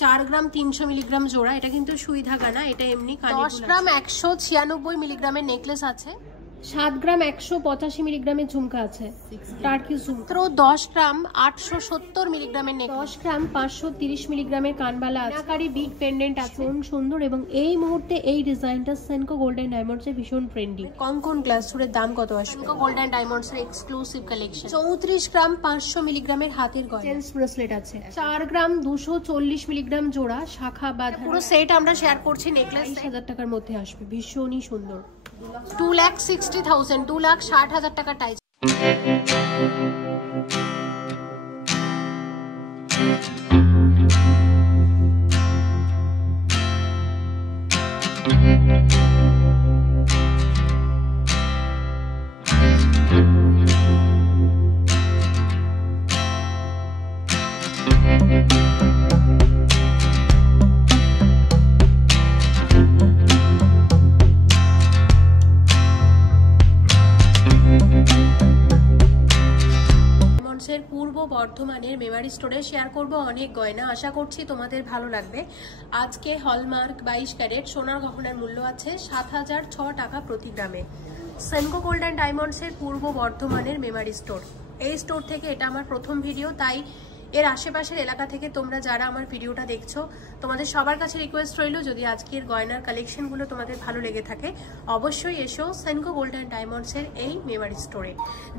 4 গ্রাম 300 milligram জোড়া, এটা কিন্তু সুই ধাগা না, এটা এমনি। 10 গ্রাম 196 মিলিগ্রামের নেকলেস আছে। 7 গ্রাম 185 মিলিগ্রামের ঝুমকা আছে, টার্কি ঝুমকা। 10 গ্রাম 870 মিলিগ্রামের নেকলেস, 10 গ্রাম 530 মিলিগ্রামের কানবালা আছে, আকারে বিগ পেন্ডেন্ট আছে, সুন্দর। এবং এই মুহূর্তে এই ডিজাইনটা সেনকো গোল্ড এন্ড ডায়মন্ডস এর ভীষণ ট্রেন্ডি। কঙ্কন গ্লাস এর দাম কত আসবে? সেনকো গোল্ড এন্ড ডায়মন্ডস এর এক্সক্লুসিভ কালেকশন। 34 গ্রাম 500 মিলিগ্রামের হাতের গয়না, চেইন ব্রেসলেট আছে। 4 গ্রাম 240 মিলিগ্রাম জোড়া, শাখা বাঁধা। পুরো সেট আমরা শেয়ার করছি। নেকলেস 1000 টাকার মধ্যে আসবে, ভীষণই সুন্দর। 2,60,000, 2,60,000 টাকা টাইস। পূর্ব বর্ধমানের মেমারি স্টোরে শেয়ার করব অনেক গয়না, আশা করছি তোমাদের ভালো লাগবে। আজকে হলমার্ক 22 ক্যারেট সোনার গহনার মূল্য আছে 7,006 টাকা প্রতি গ্রামে। সেনকো গোল্ড অ্যান্ড ডায়মন্ডসের পূর্ব বর্ধমানের মেমারি স্টোর। এই স্টোর থেকে এটা আমার প্রথম ভিডিও, তাই এর আশেপাশের এলাকা থেকে তোমরা যারা আমার ভিডিওটা দেখছো তোমাদের সবার কাছে রিকোয়েস্ট রইল, যদি আজকের গয়নার কালেকশনগুলো তোমাদের ভালো লেগে থাকে অবশ্যই এসো সেনকো গোল্ড অ্যান্ড ডায়মন্ডসের এই মেমারি স্টোরে,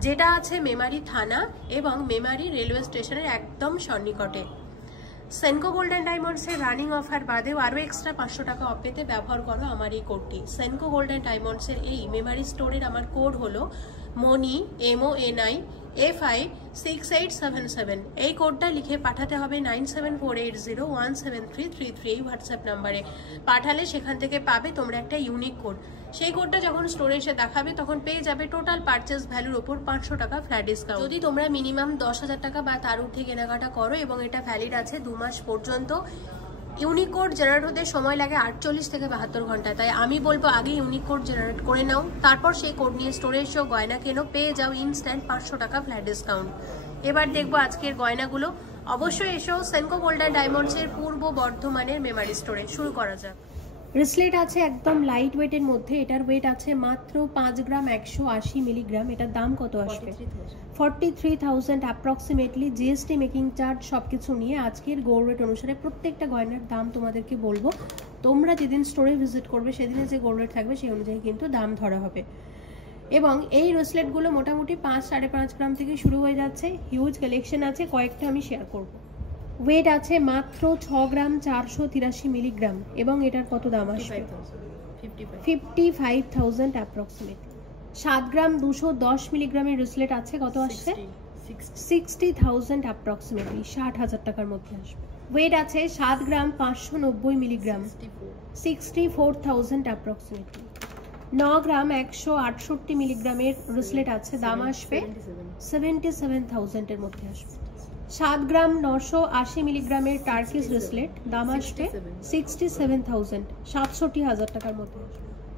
যেটা আছে মেমারি থানা এবং মেমারি রেলওয়ে স্টেশনের একদম সন্নিকটে। সেনকো গোল্ড অ্যান্ড ডায়মন্ডসের রানিং অফার বাদেও আরও এক্সট্রা 500 টাকা অফ পেতে ব্যবহার করো আমার এই কোডটি। সেনকো গোল্ড অ্যান্ড ডায়মন্ডসের এই মেমারি স্টোরের আমার কোড হলো মনি, MONI FI6877। এই কোডটা লিখে পাঠাতে হবে 9748017333 এই হোয়াটসঅ্যাপ নাম্বারে। পাঠালে সেখান থেকে পাবে তোমরা একটা ইউনিক কোড। সেই কোডটা যখন স্টোরে এসে দেখাবে তখন পেয়ে যাবে টোটাল পারচেস ভ্যালুর ওপর 500 টাকা ফ্ল্যাট ডিসকাউন্ট। যদি তোমরা মিনিমাম 10,000 টাকা বা তার ঊর্ধ্বে কেনাকাটা করো এবং এটা ভ্যালিড আছে 2 মাস পর্যন্ত। ইউনিক কোড জেনারেট হতে সময় লাগে 48 থেকে 72 ঘন্টা, তাই আমি বলবো আগে ইউনিক কোড জেনারেট করে নাও, তারপর সেই কোড নিয়ে স্টোরে এসেও গয়না কেনো, পেয়ে যাও ইনস্ট্যান্ট 500 টাকা ফ্ল্যাট ডিসকাউন্ট। এবার দেখবো আজকের গয়নাগুলো। অবশ্যই এসো সেনকো গোল্ড অ্যান্ড ডায়মন্ডসের পূর্ব বর্ধমানের মেমারি স্টোরে। শুরু করা যাক। ব্রেসলেট আছে একদম লাইট ওয়েটের মধ্যে, এটার ওয়েট আছে মাত্র 5 গ্রাম 180 মিলিগ্রাম। এটার দাম কত আসবে? 43,000 অ্যাপ্রক্সিমেটলি, জিএসটি মেকিং চার্জ সবকিছু নিয়ে। আজকের গোল্ড রেট অনুসারে প্রত্যেকটা গয়নার দাম তোমাদেরকে বলবো, তোমরা যেদিন স্টোরে ভিজিট করবে সেদিনে যে গোল্ড রেট থাকবে সেই অনুযায়ী কিন্তু দাম ধরা হবে। এবং এই ব্রেসলেটগুলো মোটামুটি 5-5.5 গ্রাম থেকে শুরু হয়ে যাচ্ছে, হিউজ কালেকশন আছে, কয়েকটা আমি শেয়ার করব। ওয়েট আছে মাত্র 6 গ্রাম 483 মিলিগ্রাম এবং এটার কত দাম আসবে? 55,000 অ্যাপ্রক্সিমেটলি। 7 গ্রাম 210 মিলিগ্রামের ব্রেসলেট আছে, কত আসছে? 60,000 অ্যাপ্রক্সিমেটলি, 60,000 টাকার মধ্যে আসবে। ওয়েট আছে 7 গ্রাম 590 মিলিগ্রাম, 64,000 অ্যাপ্রক্সিমেটলি। 9 গ্রাম 168 মিলিগ্রামের ব্রেসলেট আছে, দাম আসবে 77,000 এর মধ্যে আসবে। 7 গ্রাম 980 মিলিগ্রামের টার্কিশ ব্রেসলেট, দাম আসবে 67,000, 67,000 টাকার মধ্যে।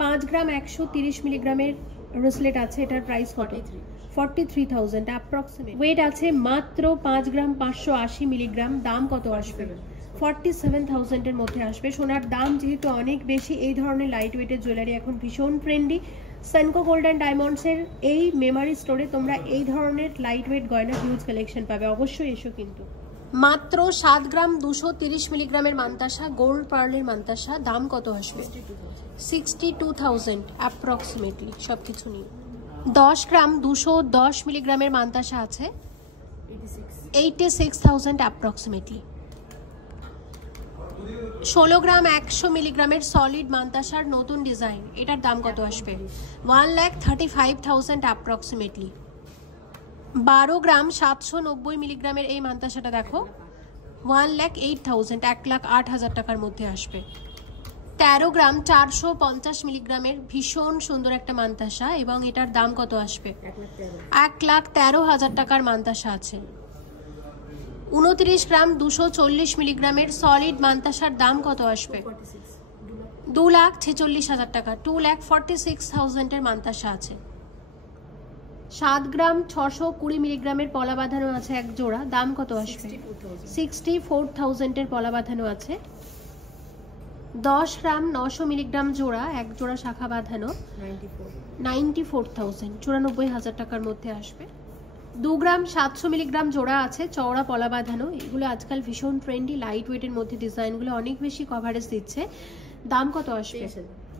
5 গ্রাম 130 মিলিগ্রামের ব্রেসলেট আছে, এটার প্রাইস কত? 43,000 অ্যাপ্রক্সিমেট। ওয়েট আছে মাত্র 5 গ্রাম 580 মিলিগ্রাম, দাম কত আসবে? 47,000 এর মধ্যে আসবে। সোনার দাম যেহেতু অনেক বেশি, এই ধরনের লাইট ওয়েটের জুয়েলারি এখন ভীষণ ট্রেন্ডি। সেনকো গোল্ড অ্যান্ড ডায়মন্ডসের এই মেমারি স্টোরে তোমরা এই ধরনের লাইট ওয়েট গয়না হিউজ কালেকশন পাবে, অবশ্যই এসো কিন্তু। মাত্র 7 গ্রাম 230 মিলিগ্রামের মান্তাসা, গোল্ড পার্লের মান্তাসা, দাম কত আসবে? 62,000 অ্যাপ্রক্সিমেটলি সবকিছু নিয়ে। 10 গ্রাম 210 মিলিগ্রামের মান্তাসা আছে, 86,000 অ্যাপ্রক্সিমেটলি। 16 গ্রাম 100 মিলিগ্রামের সলিড মান্তাসার নতুন ডিজাইন, এটার দাম কত আসবে? 1,35,000 অ্যাপ্রক্সিমেটলি। 12 গ্রাম 790 মিলিগ্রামের এই মান্তাসাটা দেখো, 1,08,000, 1,08,000 টাকার মধ্যে আসবে। 13 গ্রাম 450 মিলিগ্রামের ভীষণ সুন্দর একটা মান্তাসা এবং এটার দাম কত আসবে? 1,13,000 টাকার মান্তাসা আছে। 29 গ্রাম 240 মিলিগ্রামের সলিড মান্তাসার দাম কত আসবে? 2,46,000 টাকা, 2,46,000 এর মান্তাসা আছে। 7 গ্রাম 620 মিলিগ্রামের পলা বাঁধানো আছে এক জোড়া, দাম কত আসবে? 64,000 এর পলা বাঁধানো আছে। 10 গ্রাম 900 মিলিগ্রাম জোড়া, এক জোড়া শাখা বাঁধানো, 94,000, 94,000 টাকার মধ্যে আসবে। 2 গ্রাম 700 মিলিগ্রাম জোড়া আছে চওড়া পলা বাঁধানো, এগুলো আজকাল ভীষণ ট্রেন্ডি, লাইট ওয়েটের মধ্যে ডিজাইনগুলো অনেক বেশি কভারেজ দিচ্ছে। দাম কত আসবে?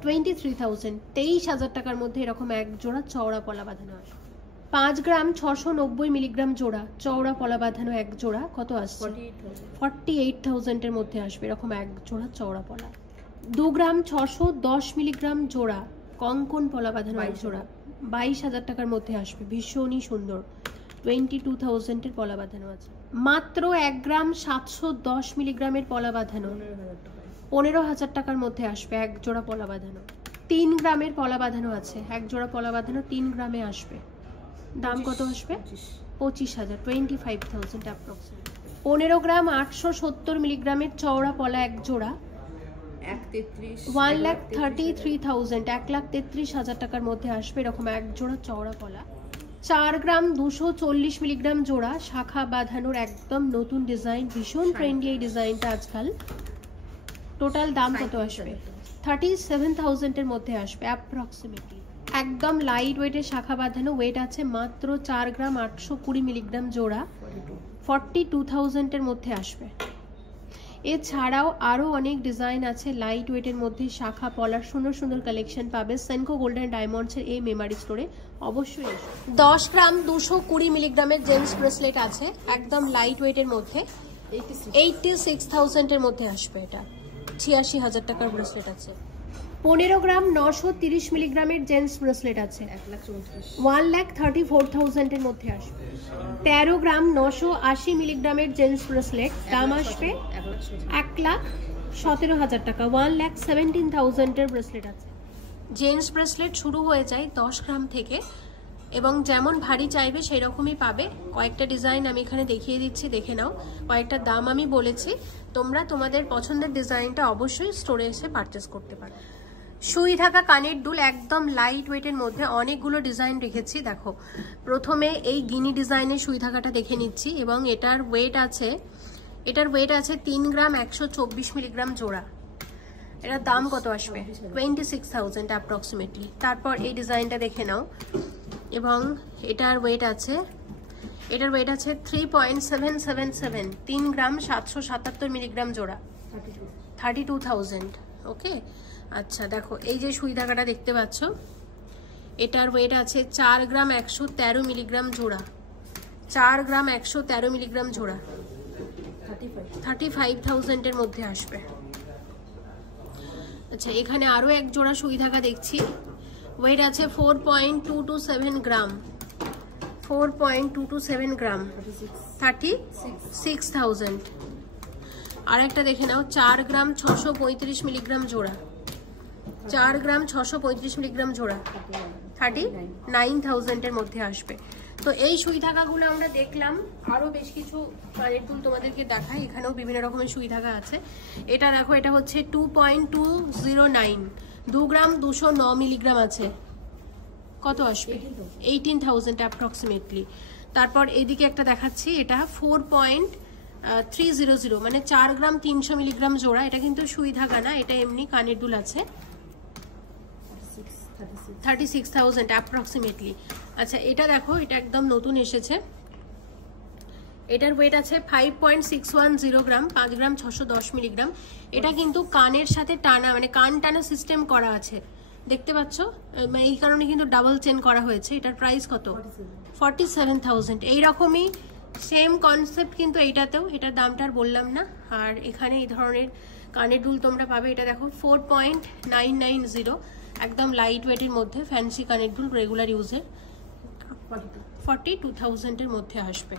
23,000, 23,000 টাকার মধ্যে এরকম এক জোড়া চওড়া পলা বাঁধানো আসবে। 5 গ্রাম 690 মিলিগ্রাম জোড়া চওড়া পলা বাঁধানো এক জোড়া, কত আসছে? 48,000 এর মধ্যে আসবে এরকম এক জোড়া চওড়া পলা। 2 গ্রাম 610 মিলিগ্রাম জোড়া কঙ্কন পলা বাঁধানো এক জোড়া, 22,000 টাকার মধ্যে আসবে, ভীষণই সুন্দর। 22,000 এর পলা বাঁধানো আছে। মাত্র 1 গ্রাম 710 মিলিগ্রামের পলা বাঁধানো, 15,000 টাকার মধ্যে আসবে এক জোড়া পলা বাঁধানো। 3 গ্রামের পলা বাঁধানো আছে, এক জোড়া পলা বাঁধানো 3 গ্রামে আসবে, দাম কত আসবে? 25,000, 25,000 অ্যাপ্রক্সিমেট। 15 গ্রাম 870 মিলিগ্রামের চওড়া পলা এক জোড়া, 1,33,000, 1,33,000 টাকার মধ্যে আসবে এরকম এক জোড়া চওড়া পলা। 4 গ্রাম 240 মিলিগ্রাম জোড়া শাখা বাঁধানোর একদম নতুন ডিজাইন, ভীষণ ট্রেন্ডি এই ডিজাইনটা আজকাল। টোটাল দাম কত আসবে? 37,000 এর মধ্যে আসবে অ্যাপ্রক্সিমেটলি। একদম লাইট ওয়েটের শাখা বাঁধানো, ওয়েট আছে মাত্র 4 গ্রাম 820 মিলিগ্রাম জোড়া, 42,000 এর মধ্যে আসবে। এছাড়াও আরো অনেক ডিজাইন আছে লাইট ওয়েটের মধ্যে শাখা পলার, সুন্দর সুন্দর কালেকশন পাবে সেনকো গোল্ডেন ডায়মন্ডস এর এই মেমারি স্টোরে, অবশ্যই এসো। 10 গ্রাম 220 মিলিগ্রামের জেন্টস ব্রেসলেট আছে একদম লাইট ওয়েটের মধ্যে, 86,000 এর মধ্যে আসবে, এটা 86,000 টাকার ব্রেসলেট আছে। 15 গ্রাম 930 মিলিগ্রামের জেন্টস ব্রেসলেট আছে, 1,34,000 এর মধ্যে আসবে। 13 গ্রাম 980 মিলিগ্রামের জেন্টস ব্রেসলেট, দাম আসবে 1,17,000 টাকা, 1,17,000 এর ব্রেসলেট আছে। জেন্টস ব্রেসলেট শুরু হয়ে যায় 10 গ্রাম থেকে, এবং যেমন ভারী চাইবে সেই রকমই পাবে। কয়েকটা ডিজাইন আমি এখানে দেখিয়ে দিচ্ছি, দেখে নাও। কয়েকটা দাম আমি বলেছি, তোমরা তোমাদের পছন্দের ডিজাইনটা অবশ্যই স্টোরে এসে পারচেস করতে পারো। সুই ঢাকা কানের দুল একদম লাইট ওয়েটের মধ্যে অনেকগুলো ডিজাইন রেখেছি। দেখো, প্রথমে এই গিনি ডিজাইনের সুই ঢাকাটা দেখে নিচ্ছি, এবং এটার ওয়েট আছে 3 গ্রাম 124 মিলিগ্রাম জোড়া। এটার দাম কত আসবে? 26,000 অ্যাপ্রক্সিমেটলি। তারপর এই ডিজাইনটা দেখে নাও, এবং এটার ওয়েট আছে 3.777, 3 গ্রাম 777 মিলিগ্রাম জোড়া, 32,000। ওকে, আচ্ছা দেখো এই যে সুই ধাগাটা দেখতে পাচ্ছ, এটার ওয়েট আছে 4 গ্রাম 113 মিলিগ্রাম জোড়া, 4 গ্রাম 113 মিলিগ্রাম জোড়া, 35,000 এর মধ্যে আসবে। আচ্ছা, এখানে আরো এক জোড়া সুই ধাগা দেখছি, ওয়েট আছে 4.227 গ্রাম, 4.227 গ্রাম, 36,000। আর একটা দেখে নাও, 4 গ্রাম 635 মিলিগ্রাম জোড়া, 4 গ্রাম 635 মিলিগ্রাম জোড়া, 39,000 এর মধ্যে আসবে। তো এই সুই ধাগাগুলো আমরা দেখলাম, আরো বেশ কিছু কানের দুল তোমাদেরকে দেখাই, এখানেও বিভিন্ন রকমের সুই ধাগা আছে। এটা দেখো, এটা হচ্ছে 2.209, 2 গ্রাম 209 মিলিগ্রাম আছে, কত আসবে? 18,000 অ্যাপ্রক্সিমেটলি। তারপর এইদিকে একটা দেখাচ্ছি, এটা 4.300, মানে 4 গ্রাম 300 মিলিগ্রাম জোড়া। এটা কিন্তু সুই ধাগা না, এটা এমনি কানের দুল আছে, 36,000 অ্যাপ্রক্সিমেটলি। আচ্ছা, এটা দেখো, এটা একদম নতুন এসেছে, এটার ওয়েট আছে 5.610 গ্রাম, 5 গ্রাম 610 মিলিগ্রাম। এটা কিন্তু কানের সাথে টানা, মানে কান টানা সিস্টেম করা আছে, দেখতে পাচ্ছ, এই কারণে কিন্তু ডাবল চেন করা হয়েছে। এটার প্রাইস কত? 47,000। এইরকমই সেম কনসেপ্ট কিন্তু এইটাতেও, এটার দামটা আর বললাম না। আর এখানে এই ধরনের কানের দুল তোমরা পাবে, এটা দেখো 4.990, একদম লাইট ওয়েটের মধ্যে ফ্যান্সি কানের দুল, রেগুলার ইউজের, 42,000 এর মধ্যে আসবে।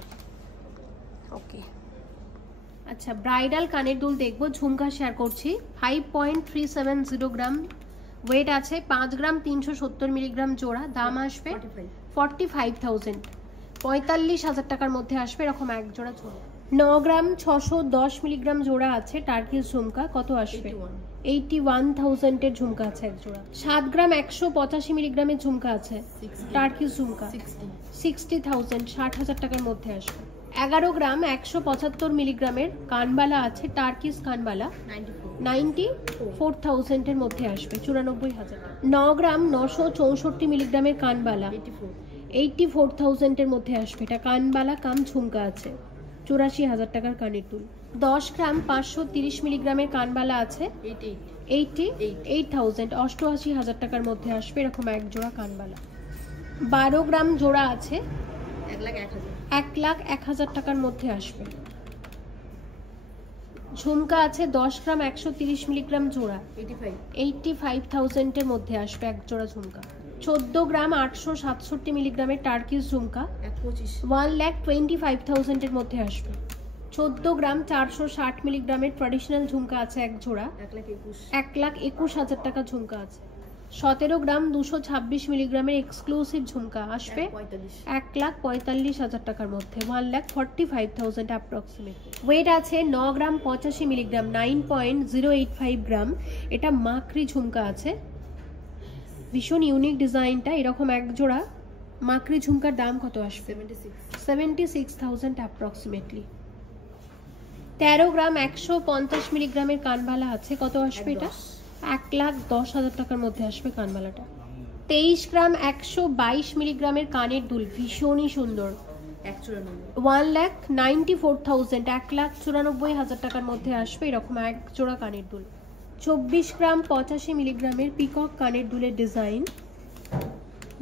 ওকে, আচ্ছা, ব্রাইডাল কানের দুল দেখবো, ঝুমকা শেয়ার করছি, 5.370 গ্রাম, ওয়েট আছে 5 গ্রাম 370 মিলিগ্রাম জোড়া, দাম আসবে 45,000, 45,000 টাকার মধ্যে আসবে এরকম এক জোড়া ঝুমকা। 9 গ্রাম 610 মিলিগ্রাম জোড়া আছে টার্কিশ ঝুমকা, কত আসবে? 81,000 এর ঝুমকা আছে এক জোড়া। 7 গ্রাম 185 মিলিগ্রামের ঝুমকা আছে টার্কিশ ঝুমকা, 60,000, 60,000 টাকার মধ্যে আসবে। 11 গ্রাম 175 মিলিগ্রামের কানবালা আছে টার্কিশ কানবালা, 94,000 এর মধ্যে আসবে, 94,000 টাকা। 9 গ্রাম 964 মিলিগ্রামের কানবালা, 84,000 এর মধ্যে আসবে। এটা কানবালা কাম ঝুমকা আছে, 84,000 টাকার কানের দুল। 10 গ্রাম 530 মিলিগ্রামের কানবালা আছে, 88,000, 88,000 টাকার মধ্যে আসবে এরকম এক জোড়া কানবালা। 12 গ্রাম জোড়া আছে 1,01,000 টাকার মধ্যে আসবে। ঝুমকা আছে 10 গ্রাম 130 মিলিগ্রাম জোড়া, 85,000 এর মধ্যে আসবে এক জোড়া ঝুমকা। 14 গ্রাম 867 মিলিগ্রামের টার্কিশ ঝুমকা, 1,25,000 এর মধ্যে আসবে। 14 গ্রাম 460 মিলিগ্রামের ট্র্যাডিশনাল ঝুমকা আছে এক জোড়া, 1,21,000 টাকা ঝুমকা আছে। 17 গ্রাম 226 মিলিগ্রামের এক্সক্লুসিভ ঝুমকা আসবে 1,45,000 টাকার মধ্যে, 1,45,000 অ্যাপ্রক্সিমেটলি। ওয়েট আছে 9 গ্রাম 85 মিলিগ্রাম, 9.085 গ্রাম। এটা মাকড়ি ঝুমকা আছে, ভীষণ ইউনিক ডিজাইনটা। এরকম এক জোড়া মাকড়ি ঝুমকার দাম কত আসবে? 76,000 অ্যাপ্রক্সিমেটলি। 13 গ্রাম 150 মিলিগ্রামের কানবালা আছে, কত আসবে এটা? 1,10,000 টাকার মধ্যে আসবে কানবালাটা। 23 গ্রাম 122 মিলিগ্রামের কানের দুল, ভীষণই সুন্দর, 1,94,000, 1,94,000 টাকার মধ্যে আসবে এরকম এক জোড়া কানের দুল। 24 গ্রাম 85 মিলিগ্রামের পিকক কানের দুলের ডিজাইন,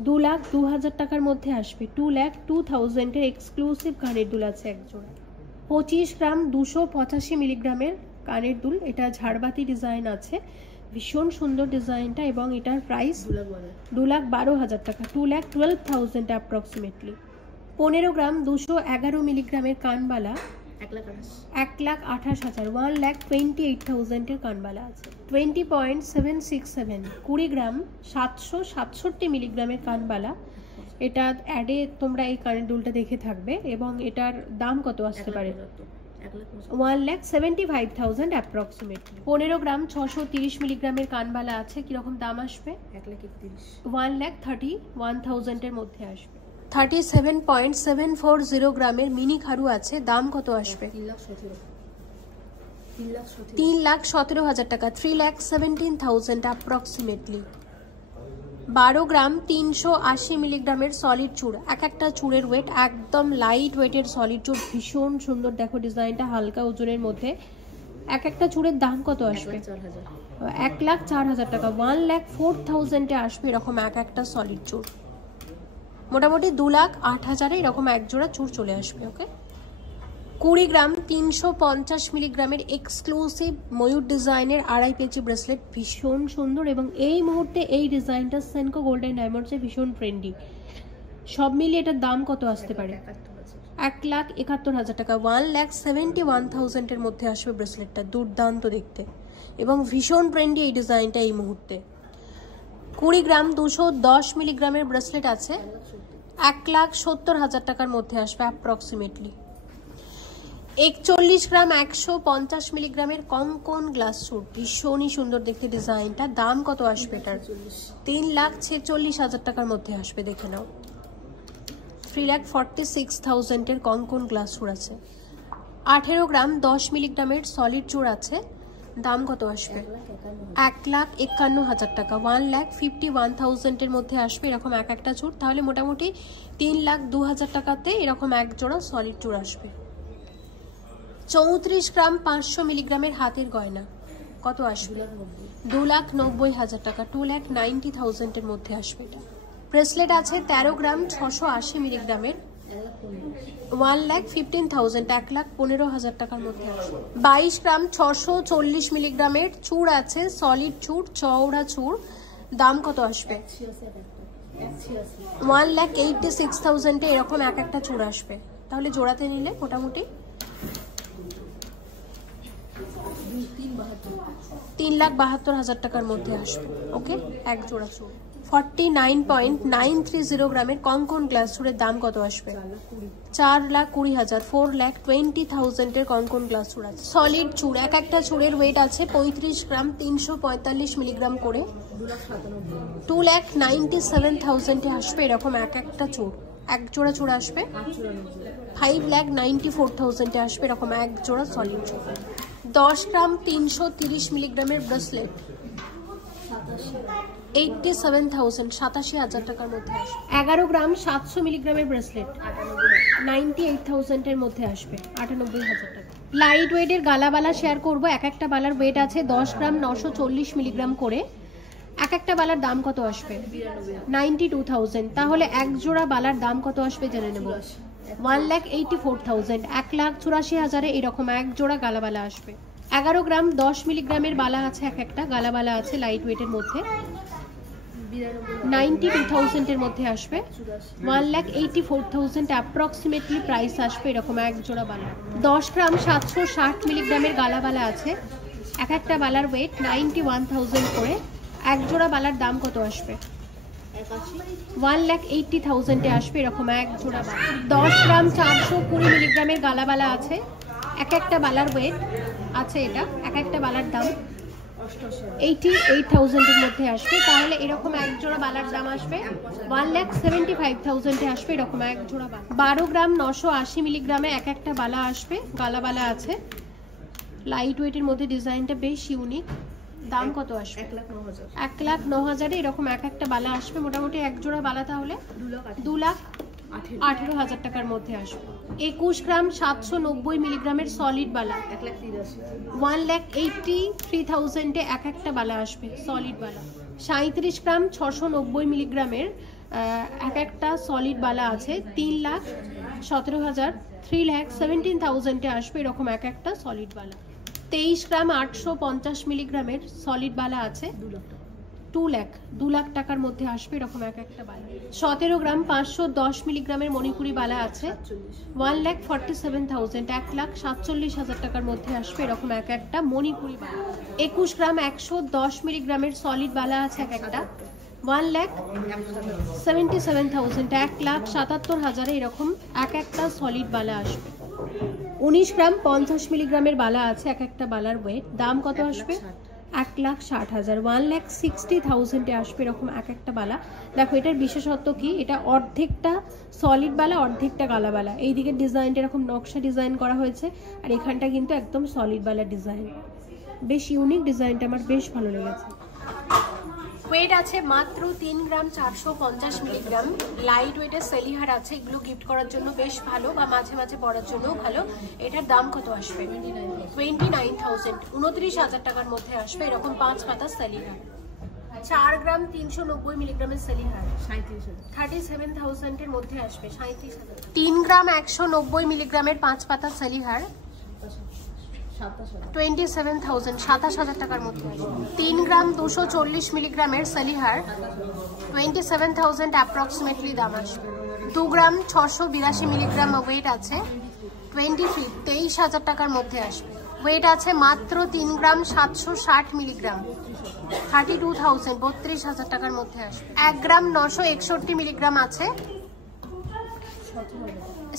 2,02,000 টাকার মধ্যে আসবে, 2,02,000 এর এক্সক্লুসিভ কানের দুল আছে এক জোড়া। 25 গ্রাম 285 মিলিগ্রামের কানের দুল, এটা ঝাড়বাতি ডিজাইন আছে, ভীষণ সুন্দর ডিজাইনটা এবং এটার প্রাইস 2,12,000 টাকা, 2,12,000 অ্যাপ্রক্সিমেটলি। 15 গ্রাম 211 মিলিগ্রামের কানবালা, 1,28,000, 1,28,000 এর কানবালা আছে। 20.767 20 গ্রাম 767 মিলিগ্রামের কানবালা, এটা অ্যাডে তোমরা এই কানের দুলটা দেখে থাকবে এবং এটার দাম কত আসতে পারে? 1,75,000 অ্যাপ্রক্সিমেটলি। 15 গ্রাম 630 মিলিগ্রামের কানবালা আছে, কিরকম দাম আসবে? 1,31,000 এর মধ্যে আসবে। 37.740 গ্রামের মিনি খারু আছে, দাম কত আসবে? 3,17,000 টাকা, 3,17,000 অ্যাপ্রক্সিমেটলি। 12 গ্রাম 380 মিলিগ্রামের সলিড চুড়, এক একটা চুড়ের ওয়েট একদম লাইট ওয়েটের সলিড চুড়, ভীষণ সুন্দর। দেখো ডিজাইনটা হালকা ওজনের মধ্যে। এক একটা চুড়ের দাম কত আসবে? 1,04,000 টাকা, 1,04,000 এ আসবে এরকম এক একটা সলিড চুড়। মোটামুটি 2,08,000 এরকম এক জোড়া চুড় চলে আসবে। ওকে। 20 গ্রাম 350 মিলিগ্রামের এক্সক্লুসিভ ময়ূর ডিজাইনের আড়াই পেঁচি ব্রেসলেট, ভীষণ সুন্দর এবং এই মুহূর্তে এই ডিজাইনটা সেনকো গোল্ডেন ডায়মন্ডসে ভীষণ ট্রেন্ডি। সব মিলিয়ে এটার দাম কত আসতে পারে? 1,71,000 টাকা, 1,71,000 এর মধ্যে আসবে ব্রেসলেটটা। দুর্দান্ত দেখতে এবং ভীষণ ট্রেন্ডি এই ডিজাইনটা এই মুহূর্তে। 20 গ্রাম 210 মিলিগ্রামের ব্রেসলেট আছে, 1,70,000 টাকার মধ্যে আসবে অ্যাপ্রক্সিমেটলি। 41 গ্রাম 150 মিলিগ্রামের কঙ্কন গ্লাস চুড়, ভীষণই সুন্দর দেখতে ডিজাইনটা। দাম কত আসবে এটার? 3,46,000 টাকার মধ্যে আসবে, দেখে নাও। 3,46,000 এর কঙ্কন গ্লাস চুড় আছে। 18 গ্রাম 10 মিলিগ্রামের সলিড চুড় আছে, দাম কত আসবে? 1,51,000 টাকা, 1,51,000 এর মধ্যে আসবে এরকম এক একটা চুড়। তাহলে মোটামুটি 3,02,000 টাকাতে এরকম এক জোড়া সলিড চুড় আসবে। 34 গ্রাম 500 মিলিগ্রামের হাতের গয়না, কত আসবে? 2,90,000 টাকা, 2,90,000 এর মধ্যে আসবে এটা। ব্রেসলেট আছে 13 গ্রাম 680 মিলিগ্রামের, 1,15,000, 1,15,000 টাকার মধ্যে আসবে। 22 গ্রাম 640 মিলিগ্রামের চুড় আছে, সলিড চুড়, চওড়া চুড়, দাম কত আসবে? 1,86,000 এ এরকম এক একটা চুড় আসবে। তাহলে জোড়াতে নিলে মোটামুটি 3,72,000 টাকার মধ্যে আসবে। ওকে, এক জোড়া চুড়। 49.930 গ্রামের কঙ্কন গ্লাস চুড়ের দাম কত আসবে? 4,20,000, 4,20,000 এর কঙ্কন গ্লাস চুড় আছে। সলিড চুড়, এক একটা চুড়ের ওয়েট আছে 35 গ্রাম, 345 মিলিগ্রাম করে। 2,97,000 এ আসবে এরকম এক একটা চুড়। এক জোড়া চূড় আসবে 5,94,000 এ আসবে এরকম এক জোড়া সলিড চূড়। 10 গ্রাম 330 মিলিগ্রামের ব্রেসলেট 87,000, 87,000 টাকার মধ্যে আসবে। 11 গ্রাম 700 মিলিগ্রামের ব্রেসলেট 98,000 এর মধ্যে আসবে, 98,000 টাকা। লাইট ওয়েটের গালাবালা শেয়ার করব। এক একটা বালার ওয়েট আছে 10 গ্রাম 940 মিলিগ্রাম করে। এক একটা বালার দাম কত আসবে? 92,000। তাহলে এক জোড়া বালার দাম কত আসবে জেনে নেব। 1,84,000, 1,84,000 এরকম এক জোড়া গালাবালা আসবে। 11 গ্রাম 10 মিলিগ্রামের বালা আছে, এক একটা গালাবালা আছে লাইট ওয়েটের মধ্যে 92,000 এর মধ্যে আসবে। 1,84,000 অ্যাপ্রক্সিমেটলি প্রাইস আসবে এরকম এক জোড়া বালা। 10 গ্রাম 760 মিলিগ্রামের গালাবালা আছে, এক একটা বালার ওয়েট 91,000 করে। এক জোড়া বালার দাম কত আসবে? 1,80,000 এ আসবে এরকম এক জোড়া বালা। 10 গ্রাম 420 মিলিগ্রামের গালাবালা আছে, এক একটা বালার ওয়েট আছে, এটা এক একটা বালার দাম 88,000 এর মধ্যে আসবে। তাহলে এরকম এক জোড়া বালার দাম আসবে 1,75,000 এ আসবে এরকম এক জোড়া বালা। 12 গ্রাম 980 মিলিগ্রামে এক একটা বালা আসবে, গালাবালা আছে লাইট ওয়েটের মধ্যে, ডিজাইনটা বেশ ইউনিক। দাম কত আসবে? 1,09,000 এরকম এক একটা বালা আসবে। মোটামুটি এক জোড়া বালা তাহলে 2,18,000 টাকার মধ্যে আসবে। 21 গ্রাম 790 মিলিগ্রামের সলিড বালা 1,83,000 এ এক একটা বালা আসবে সলিড বালা। 37 গ্রাম 690 মিলিগ্রামের এক একটা সলিড বালা আছে 3,17,000, 3,17,000 এ আসবে এরকম এক একটা সলিড বালা। 23 গ্রাম 850 মিলিগ্রামের সলিড বালা আছে 2 লাখ টাকার মধ্যে আসবে এরকম এক একটা বালা। 17 গ্রাম 510 মিলিগ্রামের মণিপুরি বালা আছে 1,47,000, 1,47,000 টাকার মধ্যে আসবে এরকম এক একটা মণিপুরি বালা। 21 গ্রাম 110 মিলিগ্রামের সলিড বালা আছে এক একটা 1,77,000, 1,77,000 এরকম এক একটা সলিড বালা আসবে। 19 গ্রাম 50 মিলিগ্রামের বালা আছে, এক একটা বালার ওয়েট, দাম কত আসবে? 1,60,000, 1,60,000 এ আসবে এরকম এক একটা বালা। দেখো এটার বিশেষত্ব কি, এটা অর্ধেকটা সলিড বালা অর্ধেকটা গালা বালা। এইদিকে ডিজাইনটা এরকম নকশা ডিজাইন করা হয়েছে, আর এখানটা কিন্তু একদম সলিড বালা ডিজাইন। বেশ ইউনিক ডিজাইনটা, আমার বেশ ভালো লেগেছে। ওয়েট আছে মাত্র 3 গ্রাম 450 মিলিগ্রাম। লাইট ওয়েটের সেলিহার আছে, এগুলো গিফট করার জন্য বেশ ভালো, বা মাঝে মাঝে পরার জন্যও ভালো। এটার দাম কত আসবে? 29,000, 29,000 টাকার মধ্যে আসবে এরকম 5 পাতা সেলিহার। 4 গ্রাম 390 মিলিগ্রামের সেলিহার 37,000 এর মধ্যে আসবে, 37,000। 3 গ্রাম 190 মিলিগ্রামের 5 পাতা সেলিহার 27,000, 27,000 টাকার মধ্যে আসবে। 3 গ্রাম 240 মিলিগ্রামের সেলিহার 27,000 অ্যাপ্রক্সিমেটলি দাম আসবে। 2 গ্রাম 682 মিলিগ্রাম ওয়েট আছে 23,000 টাকার মধ্যে আসবে। ওয়েট আছে মাত্র 3 গ্রাম 760 মিলিগ্রাম 32,000, 32,000 টাকার মধ্যে আসবে। 1 গ্রাম 961 মিলিগ্রাম আছে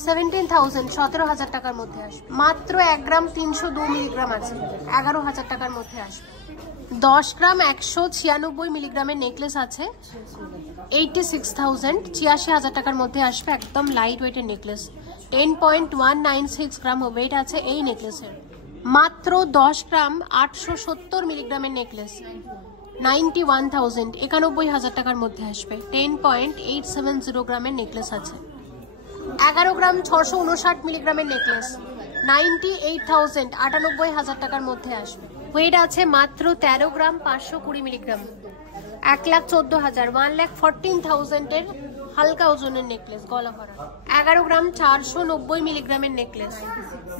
17,000, 17,000 টাকার মধ্যে আসবে। মাত্র 1 গ্রাম 302 মিলিগ্রাম আছে 11,000 টাকার মধ্যে আসবে। 10 গ্রাম 196 মিলিগ্রামের নেকলেস আছে 86,000, 86,000 টাকার মধ্যে আসবে। একদম লাইট ওয়েটের নেকলেস, 10.196 গ্রাম ওয়েট আছে এই নেকলেসের। মাত্র 10 গ্রাম 870 মিলিগ্রামের নেকলেস 91,000, 91,000 টাকার মধ্যে আসবে। 10.870 গ্রামের নেকলেস আছে। 11 গ্রাম 659 মিলিগ্রামের নেকলেস 98,000, 98,000 টাকার মধ্যে আসবে। ওয়েট আছে মাত্র 13 গ্রাম 520 মিলিগ্রাম 1,14,000, 1,14,000 এর হালকা ওজনের নেকলেস গলা ভরা। 11 গ্রাম 490 মিলিগ্রামের নেকলেস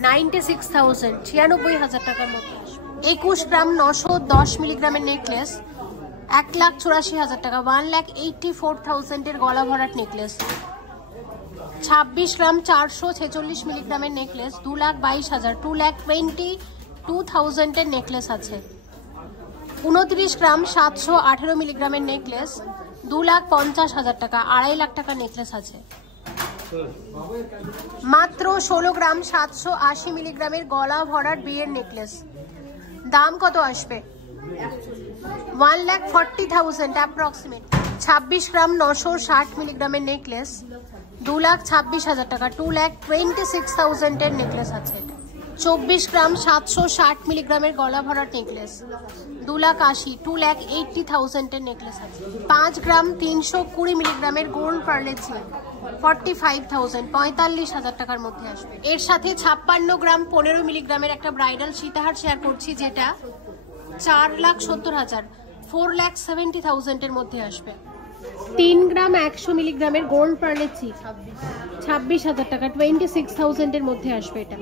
96,000, 96,000 টাকার মধ্যে আসবে। 21 গ্রাম 910 মিলিগ্রামের নেকলেস 1,84,000 টাকা, 1,84,000 এর গলা ভরাট নেকলেস। 26 গ্রাম 446 মিলিগ্রামের নেকলেস 2,22,000, 2,22,000 এর নেকলেস আছে। 29 গ্রাম 718 মিলিগ্রামের নেকলেস 2,50,000 টাকা। 2.5 লাখ টাকা নেকলেস আছে। মাত্র 16 গ্রাম 780 মিলিগ্রামের গলা ভরার বিয়ের নেকলেস, দাম কত আসবে? 1,40,000 অ্যাপ্রক্সিমেট। 26 গ্রাম 960 মিলিগ্রামের নেকলেস, 2,26,000 টাকা। 2,26,000 এর নেকলেস আছে। 24 গ্রাম 760 মিলিগ্রামের গলা ভরার নেকলেস, 2,80,000। 2,80,000 এর নেকলেস আছে। 5 গ্রাম 320 মিলিগ্রামের গোল্ড পার্লের চেইন, 45,000, 45,000 টাকার মধ্যে আসবে। এর সাথে 56 গ্রাম 15 মিলিগ্রামের একটা ব্রাইডাল সীতাহার শেয়ার করছি, যেটা 4,70,000, 4,70,000 এর মধ্যে আসবে। 3 গ্রাম 100 মিলিগ্রামের গোল্ড পার্লের চিক, 26,000 টাকা, 26,000 এর মধ্যে আসবে এটা।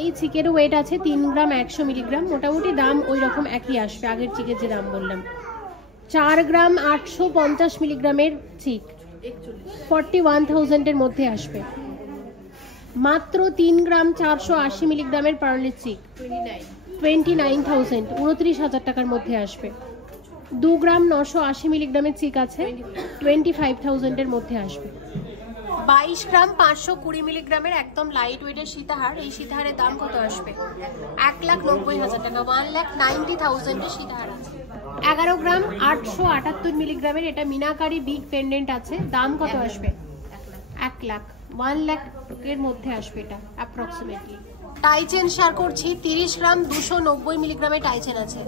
এই চিকের ওয়েট আছে 3 গ্রাম 100 মিলিগ্রাম, মোটামুটি দাম ওই রকম একই আসবে আগের চিকের যে দাম বললাম। 4 গ্রাম 850 মিলিগ্রামের চিক, 41,000 এর মধ্যে আসবে। মাত্র 3 গ্রাম 480 মিলিগ্রামের পার্লের চিক, 29,000, 29,000 টাকার মধ্যে আসবে। 2 গ্রাম 980 মিলিগ্রামের চিক আছে, 25,000 এর মধ্যে আসবে। 22 গ্রাম 520 মিলিগ্রামের একদম লাইট ওয়েটের সীতাহার, এই সীতাহারের দাম কত আসবে? 1,90,000 টাকা, 1,90,000 এর সীতাহার আছে। 11 গ্রাম 878 মিলিগ্রামের এটা মিনাকারি বিগ পেন্ডেন্ট আছে, দাম কত আসবে? 1 লাখ, 1 লাখ এর মধ্যে আসবে এটা অ্যাপ্রক্সিমেটলি। টাইচেন শেয়ার করছি, 30 গ্রাম 290 মিলিগ্রামের টাইচেন আছে,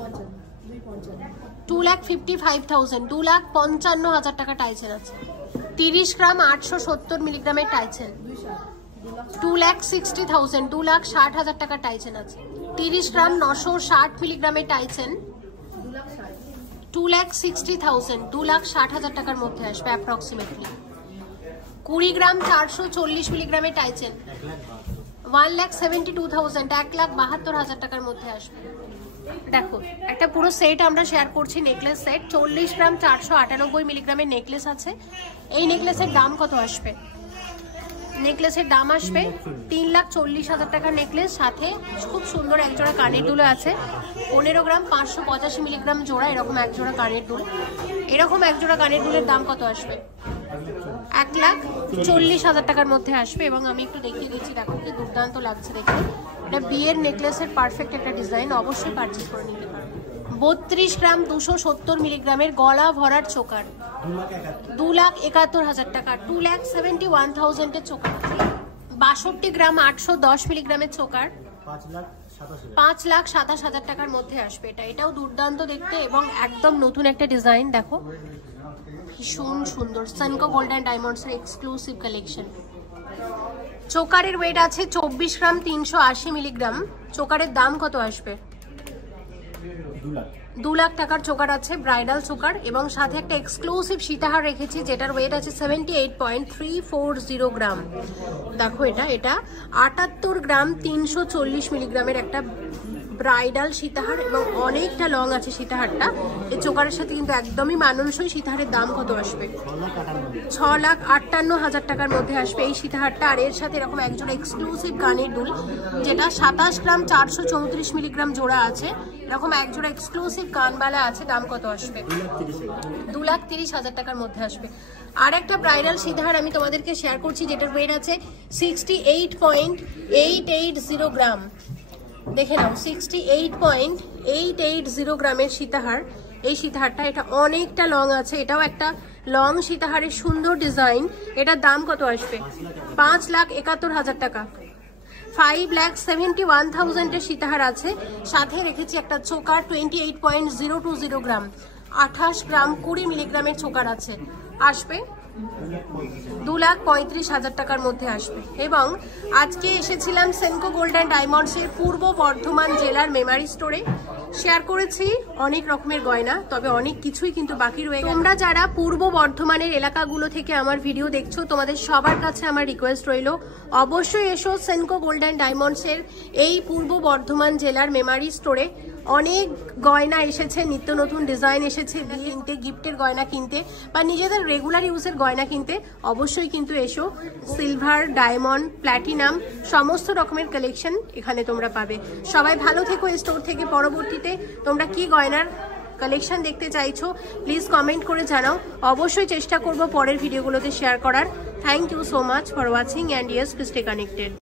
2,55,000, 2,55,000 টাকা টাইচেন আছে। 30 গ্রাম 870 মিলিগ্রামের টাইচেন, 2,60,000, 2,60,000 টাকা টাইচেন আছে। 30 গ্রাম 960 মিলিগ্রামের টাইচেন, 2,60,000, 2,60,000 টাকার মধ্যে আসবে অ্যাপ্রক্সিমেটলি। 20 গ্রাম 440 মিলিগ্রামের টাইচেন, 1,72,000, 1,72,000 টাকার মধ্যে আসবে। দেখো একটা পুরো সেট আমরা শেয়ার করছি, নেকলেস সেট। 40 গ্রাম 498 মিলিগ্রামের নেকলেস আছে। এই নেকলেসের দাম কত আসবে? নেকলেসের দাম আসবে 3,40,000 টাকার নেকলেস, সাথে খুব সুন্দর একজোড়া কানের দুল আছে। 15 গ্রাম 585 মিলিগ্রাম জোড়া এরকম একজোড়া কানের দুল। এরকম একজোড়া কানের দুলের দাম কত আসবে? 1,40,000 টাকার মধ্যে আসবে। এবং আমি একটু দেখিয়ে দিচ্ছি, দেখো কি দুর্দান্ত লাগছে দেখুন। এটা বিয়ের নেকলেসের পারফেক্ট একটা ডিজাইন, অবশ্যই পারচেজ করে নিতে পারো। 32 গ্রাম 270 মিলিগ্রামের গলা ভরার চোকার, 2,71,000 টাকা, 2,71,000 এর চোকার আছে। 62 গ্রাম 810 মিলিগ্রামের চোকার, 5,27,000 টাকার মধ্যে আসবে এটা। এটাও দুর্দান্ত দেখতে এবং একদম নতুন একটা ডিজাইন, দেখো ভীষণ সুন্দর। সেনকো গোল্ড অ্যান্ড ডায়মন্ডস এর এক্সক্লুসিভ কালেকশন। চোকারের ওয়েট আছে 24 গ্রাম 380 মিলিগ্রাম। চোকারের দাম কত আসবে? 2 লাখ টাকার চোকার আছে, ব্রাইডাল চোকার, এবং সাথে একটা এক্সক্লুসিভ সীতাহার রেখেছি যেটার ওয়েট আছে 78.340 গ্রাম। দেখো এটা 78 গ্রাম 340 মিলিগ্রামের একটা ব্রাইডাল সীতাহার এবং অনেকটা লং আছে সীতাহারটা। এই চোকারের সাথে কিন্তু একদমই মানানসই। সীতাহারের দাম কত আসবে? 6,58,000 টাকার মধ্যে আসবে এই সীতাহারটা। আর এর সাথে এরকম একজোড়া এক্সক্লুসিভ কানের দুল, যেটা 27 গ্রাম 434 মিলিগ্রাম জোড়া আছে। এরকম একজোড়া এক্সক্লুসিভ কানবালা আছে, দাম কত আসবে? 2,30,000 টাকার মধ্যে আসবে। আর একটা ব্রাইডাল সীতাহার আমি তোমাদেরকে শেয়ার করছি, যেটার ওয়েট আছে 68.880 গ্রাম। দেখে নাও, 68.880 গ্রামের সীতাহার। এই সীতাহারটা এটা অনেকটা লং আছে, এটাও একটা লং সীতাহারের সুন্দর ডিজাইন। এটার দাম কত আসবে? 5,71,000 টাকা, 5,71,000 এর সীতাহার আছে। সাথে রেখেছি একটা চোকার 28.020 গ্রাম, 28 গ্রাম 20 মিলিগ্রামের চোকার আছে, আসবে 2,35,000 টাকার মধ্যে আসবে। এবং আজকে এসেছিলাম সেনকো গোল্ড অ্যান্ড ডায়মন্ডসের পূর্ব বর্ধমান জেলার মেমারি স্টোরে। শেয়ার করেছি অনেক রকমের গয়না, তবে অনেক কিছুই কিন্তু বাকি রয়ে গেছে। তোমরা যারা পূর্ব বর্ধমানের এলাকাগুলো থেকে আমার ভিডিও দেখছো, তোমাদের সবার কাছে আমার রিকোয়েস্ট রইল, অবশ্যই এসো সেনকো গোল্ড অ্যান্ড ডায়মন্ডসের এই পূর্ব বর্ধমান জেলার মেমারি স্টোরে। অনেক গয়না এসেছে, নিত্য নতুন ডিজাইন এসেছে, কিনতে, গিফটের গয়না কিনতে বা নিজেদের রেগুলার ইউজের গয়না কিনতে অবশ্যই কিন্তু এসো। সিলভার, ডায়মন্ড, প্ল্যাটিনাম সমস্ত রকমের কালেকশন এখানে তোমরা পাবে। সবাই ভালো থেকো। এই স্টোর থেকে পরবর্তীতে তোমরা কি গয়নার কালেকশন দেখতে চাইছো প্লিজ কমেন্ট করে জানাও। অবশ্যই চেষ্টা করব পরের ভিডিওগুলোতে শেয়ার করার। Thank you so much for watching and yes please stay connected.